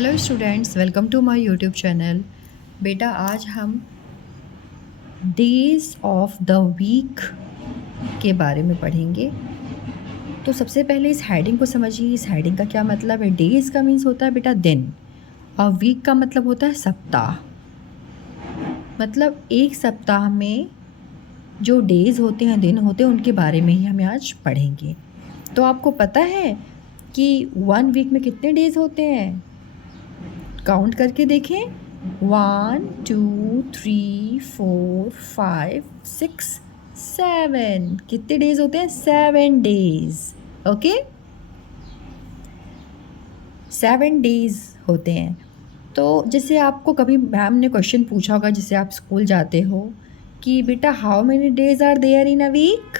Hello students, welcome to my YouTube channel. बेटा आज हम डेज़ ऑफ द वीक के बारे में पढ़ेंगे। तो सबसे पहले इस हेडिंग को समझिए। इस हेडिंग का क्या मतलब है? डेज़ का मीन्स होता है बेटा दिन, और वीक का मतलब होता है सप्ताह। मतलब एक सप्ताह में जो डेज़ होते हैं, दिन होते हैं, उनके बारे में ही हमें आज पढ़ेंगे। तो आपको पता है कि 1 वीक में कितने डेज़ होते हैं? काउंट करके देखें। 1 2 3 4 5 6 7। कितने डेज होते हैं? 7 डेज। ओके, 7 डेज होते हैं। तो जैसे आपको कभी मैम ने क्वेश्चन पूछा होगा, जैसे आप स्कूल जाते हो कि बेटा how many days are there in a week,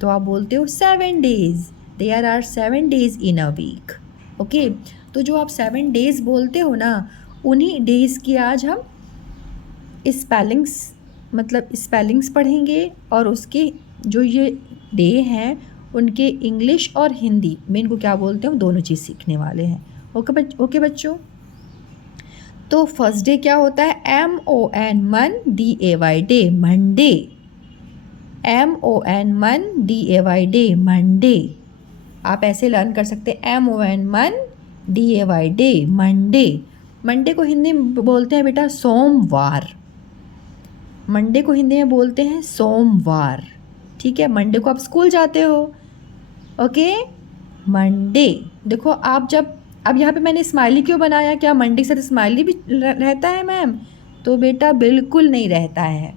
तो आप बोलते हो 7 days. There are 7 days in a week. Okay, तो जो आप 7 डेज बोलते हो ना, उन्हीं डेज की आज हम स्पेलिंग्स पढ़ेंगे, और उसके जो ये डे हैं उनके इंग्लिश और हिंदी में इनको क्या बोलते हैं, दोनों चीज़ सीखने वाले हैं। ओके बच्चों। तो फर्स्ट डे क्या होता है? MON, mon, DAY, day, Monday. MON, mon, DAY, day, Monday. आप ऐसे लर्न कर सकते हैं, MON, mon, DAY, day, Monday. Monday को हिंदी में बोलते हैं बेटा सोमवार। मंडे को हिंदी में बोलते हैं सोमवार। ठीक है, मंडे को आप स्कूल जाते हो। Okay, Monday. देखो आप जब, अब यहाँ पे मैंने स्माइली क्यों बनाया? क्या मंडे के साथ स्माइली भी रहता है मैम? तो बेटा बिल्कुल नहीं रहता है।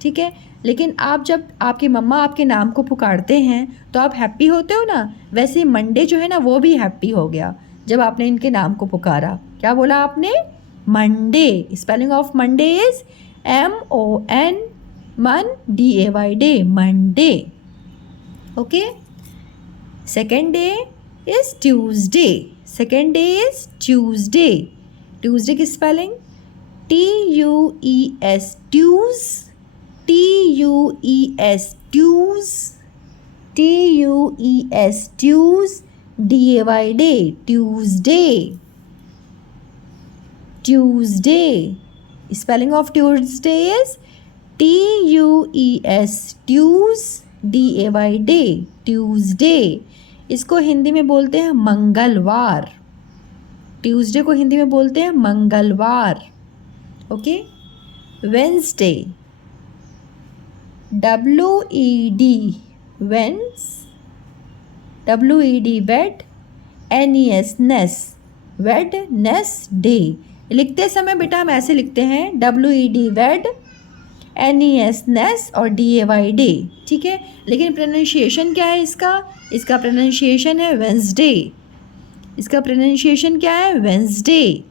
ठीक है, लेकिन आप जब आपकी मम्मा आपके नाम को पुकारते हैं तो आप हैप्पी होते हो ना, वैसे ही मंडे जो है ना वो भी हैप्पी हो गया जब आपने इनके नाम को पुकारा। क्या बोला आपने? Monday. Spelling of Monday is MON, mon, DAY, day, Monday. Okay, second day is Tuesday. Second day is Tuesday. Tuesday की spelling TUES, tues, TUES, tues, TUES, tues, DAY, day, Tuesday. Tuesday. Spelling of Tuesday is TUES, tues, DAY, day, Tuesday. इसको हिंदी में बोलते हैं मंगलवार। Tuesday को हिंदी में बोलते हैं मंगलवार। Okay, Wednesday, WED, wens, WED, wed, NES, nes, Wednesday. लिखते समय बेटा हम ऐसे लिखते हैं, WED, वेड, NES, नेस, और DAY, डे। ठीक है, लेकिन प्रोनाउंसिएशन क्या है इसका? इसका प्रोनाउंसिएशन है वेंसडे। इसका प्रोनाउंसिएशन क्या है? वेंसडे।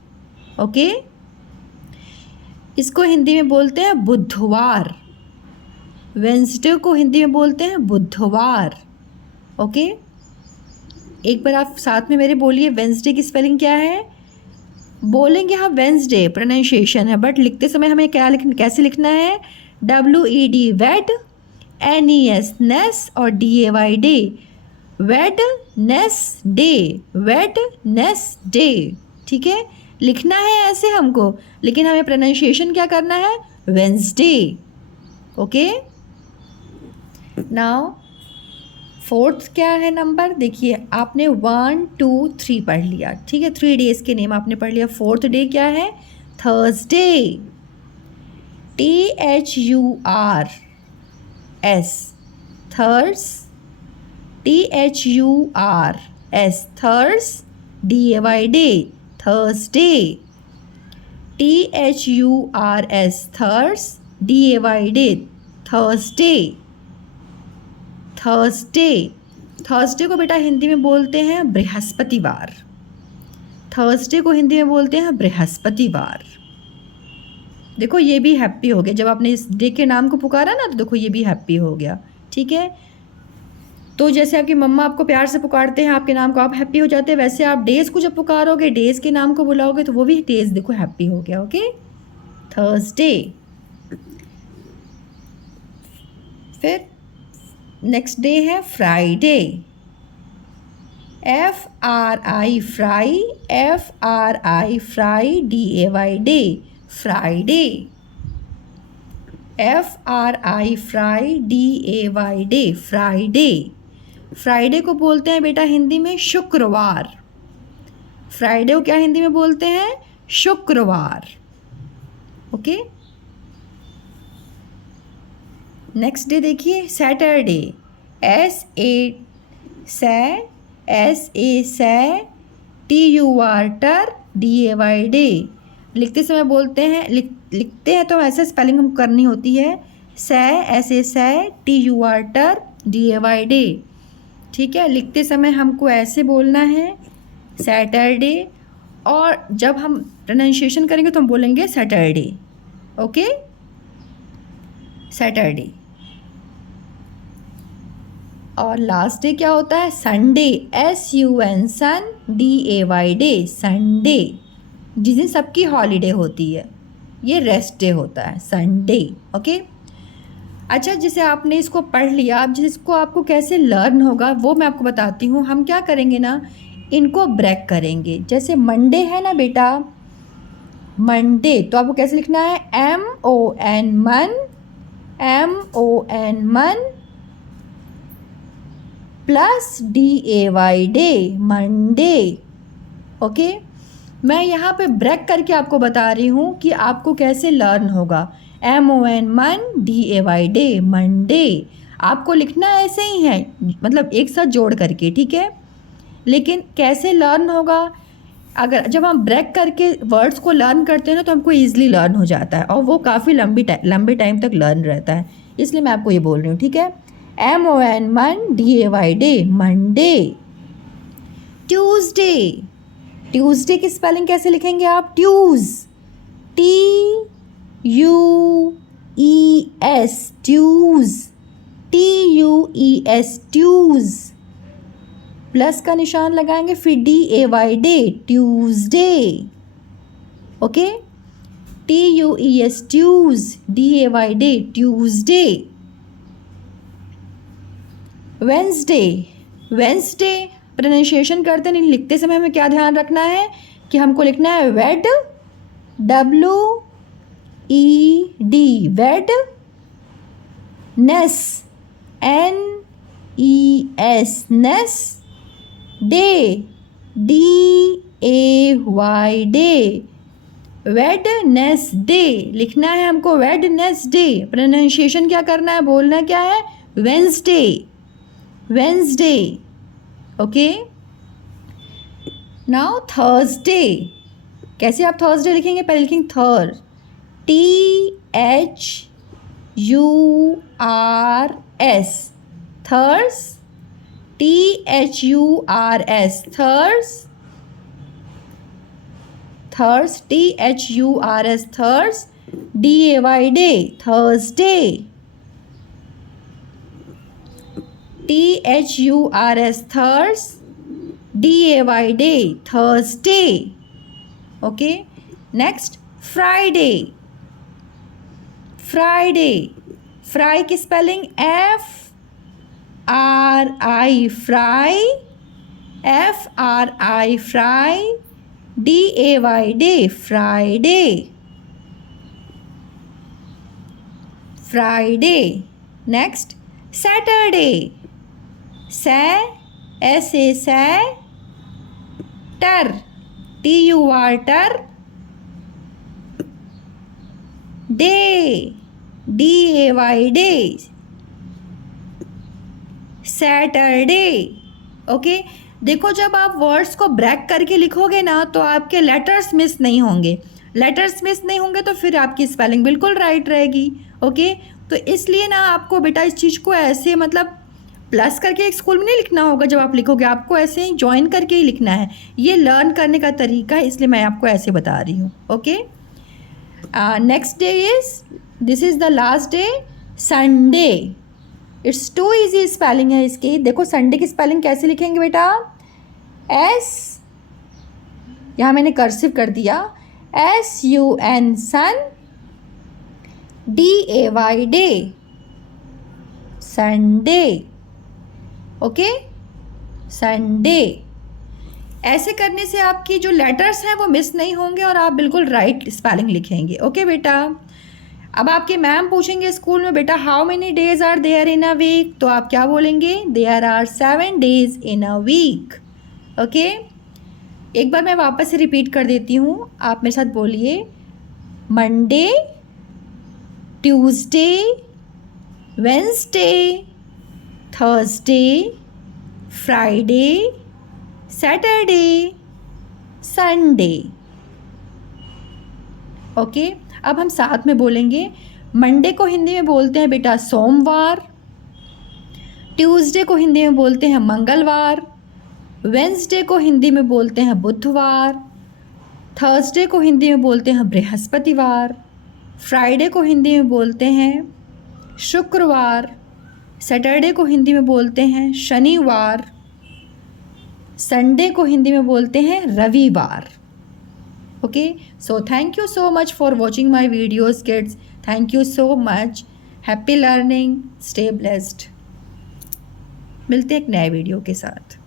ओके, इसको हिंदी में बोलते हैं बुधवार। वेंसडे को हिंदी में बोलते हैं बुधवार। ओके, एक बार आप साथ में मेरे बोलिए, वेंसडे की स्पेलिंग क्या है? बोलेंगे हाँ वेंसडे, प्रोनाउंसिएशन है, बट लिखते समय हमें कैसे लिखना है? WED, वेड, NES, नेस, और DAY, डे, वेडनेसडे, वेडनेसडे। ठीक है, लिखना है ऐसे हमको, लेकिन हमें प्रोनाउंसिएशन क्या करना है? वेंसडे। ओके, नाउ फोर्थ क्या है नंबर? देखिए आपने 1 2 3 पढ़ लिया। ठीक है, 3 डेज के नेम आपने पढ़ लिया। फोर्थ डे क्या है? Thursday. THURS, थर्स, THURS, थर्स, DAY, day, Thursday. THURS, थर्स, DAY, day, Thursday. Thursday. Thursday को बेटा हिंदी में बोलते हैं बृहस्पतिवार। थर्सडे को हिंदी में बोलते हैं बृहस्पतिवार। देखो ये भी हैप्पी हो गया, जब आपने इस डे के नाम को पुकारा ना, तो देखो ये भी हैप्पी हो गया। ठीक है, तो जैसे आपकी मम्मा आपको प्यार से पुकारते हैं आपके नाम को, आप हैप्पी हो जाते हैं, वैसे आप डेज को जब पुकारोगे, डेज के नाम को बुलाओगे, तो वो भी डेज देखो हैप्पी हो गया। Okay, Thursday. फिर नेक्स्ट डे है Friday. F-R-I fry, F-R-I fry, D-A-Y day, Friday. F-R-I fry, D-A-Y day, Friday. Friday को बोलते हैं बेटा हिंदी में शुक्रवार। फ्राइडे को क्या हिंदी में बोलते हैं? शुक्रवार। ओके, नेक्स्ट डे देखिए, सैटरडे। S-A T-U-R टर, D-A-Y डे। लिखते समय बोलते हैं, लिखते हैं तो ऐसे स्पेलिंग हम करनी होती है, सै T-U-R टर, D-A-Y डे। ठीक है, लिखते समय हमको ऐसे बोलना है सैटरडे, और जब हम प्रोनाउंसिएशन करेंगे तो हम बोलेंगे सैटरडे। Okay, Saturday. और लास्ट डे क्या होता है? संडे। S-U-N सन, D-A-Y डे, संडे। जिस दिन सबकी हॉलीडे होती है, ये रेस्ट डे होता है, संडे। ओके, अच्छा, जैसे आपने इसको पढ़ लिया, अब जिसको आपको कैसे लर्न होगा वो मैं आपको बताती हूँ। हम क्या करेंगे ना, इनको ब्रेक करेंगे। जैसे मंडे है ना बेटा, मंडे तो आपको कैसे लिखना है? M-O-N मन, M-O-N मन plus D-A-Y day, Monday. Okay, मैं यहाँ पे ब्रेक करके आपको बता रही हूँ कि आपको कैसे लर्न होगा। M-O-N मन, D-A-Y डे, मंडे। आपको लिखना ऐसे ही है, मतलब एक साथ जोड़ करके, ठीक है। लेकिन कैसे लर्न होगा? अगर जब हम ब्रेक करके वर्ड्स को लर्न करते हैं ना, तो हमको ईजिली लर्न हो जाता है, और वो काफ़ी लंबे टाइम तक लर्न रहता है। इसलिए मैं आपको ये बोल रही हूँ, ठीक है। M-O-N मन, D-A-Y day, Monday. Tuesday. Tuesday की स्पेलिंग कैसे लिखेंगे आप? ट्यूज, T-U-E-S, ट्यूज, T-U-E-S, ट्यूज। प्लस का निशान लगाएंगे, फिर D-A-Y day, Tuesday. Okay, T-U-E-S, ट्यूज, D-A-Y day, Tuesday. Wednesday. Wednesday pronunciation करते नहीं, लिखते समय हमें क्या ध्यान रखना है कि हमको लिखना है वेड, W-E-D, वेड, नेस, N-E-S, नेस, डे, D-A-Y डे, वेडनेसडे। लिखना है हमको वेडनेसडे। प्रोनाउंसिएशन क्या करना है, बोलना क्या है? Wednesday, Wednesday. Okay, now Thursday. कैसे आप थर्सडे लिखेंगे? पहले लिखेंगे third, T-H-U-R-S, thurs, T-H-U-R-S, thurs, thurs, T-H-U-R-S, thurs, D-A-Y day, Thursday, T-H-U-R-S, thurs, D-A-Y day, Thursday. Okay, next Friday. Friday, fri की spelling F-R-I fri, F-R-I fri, D-A-Y day, Friday, Friday. Next Saturday. S-A tur, T-U-R टर, day, D-A-Y day, Saturday. Okay, देखो जब आप words को break करके लिखोगे ना, तो आपके लेटर्स मिस नहीं होंगे। लेटर्स मिस नहीं होंगे तो फिर आपकी स्पेलिंग बिल्कुल राइट रहेगी। ओके, तो इसलिए ना आपको बेटा इस चीज़ को ऐसे, मतलब प्लस करके एक स्कूल में नहीं लिखना होगा। जब आप लिखोगे आपको ऐसे ही ज्वाइन करके ही लिखना है। ये लर्न करने का तरीका है, इसलिए मैं आपको ऐसे बता रही हूँ। Okay, next day is, this is the last day, Sunday. It's too easy spelling है इसकी। देखो संडे की स्पेलिंग कैसे लिखेंगे बेटा? S, यहाँ मैंने कर्सिव कर दिया, S-U-N सन, D-A-Y day, Sunday. Okay, Sunday. ऐसे करने से आपकी जो लेटर्स हैं वो मिस नहीं होंगे और आप बिल्कुल राइट स्पेलिंग लिखेंगे। ओके बेटा। अब आपके मैम पूछेंगे स्कूल में, बेटा how many days are there in a week, तो आप क्या बोलेंगे, there are 7 days in a week. Okay, एक बार मैं वापस से रिपीट कर देती हूँ, आप मेरे साथ बोलिए, Monday, Tuesday, Wednesday, Thursday, Friday, Saturday, Sunday. Okay, अब हम साथ में बोलेंगे। मंडे को हिंदी में बोलते हैं बेटा सोमवार, ट्यूसडे को हिंदी में बोलते हैं मंगलवार, वेंसडे को हिंदी में बोलते हैं बुधवार, थर्सडे को हिंदी में बोलते हैं बृहस्पतिवार, फ्राइडे को हिंदी में बोलते हैं शुक्रवार, सैटरडे को हिंदी में बोलते हैं शनिवार, संडे को हिंदी में बोलते हैं रविवार। Okay, so thank you so much for watching my videos kids. Thank you so much. Happy learning, stay blessed. मिलते हैं एक नए वीडियो के साथ।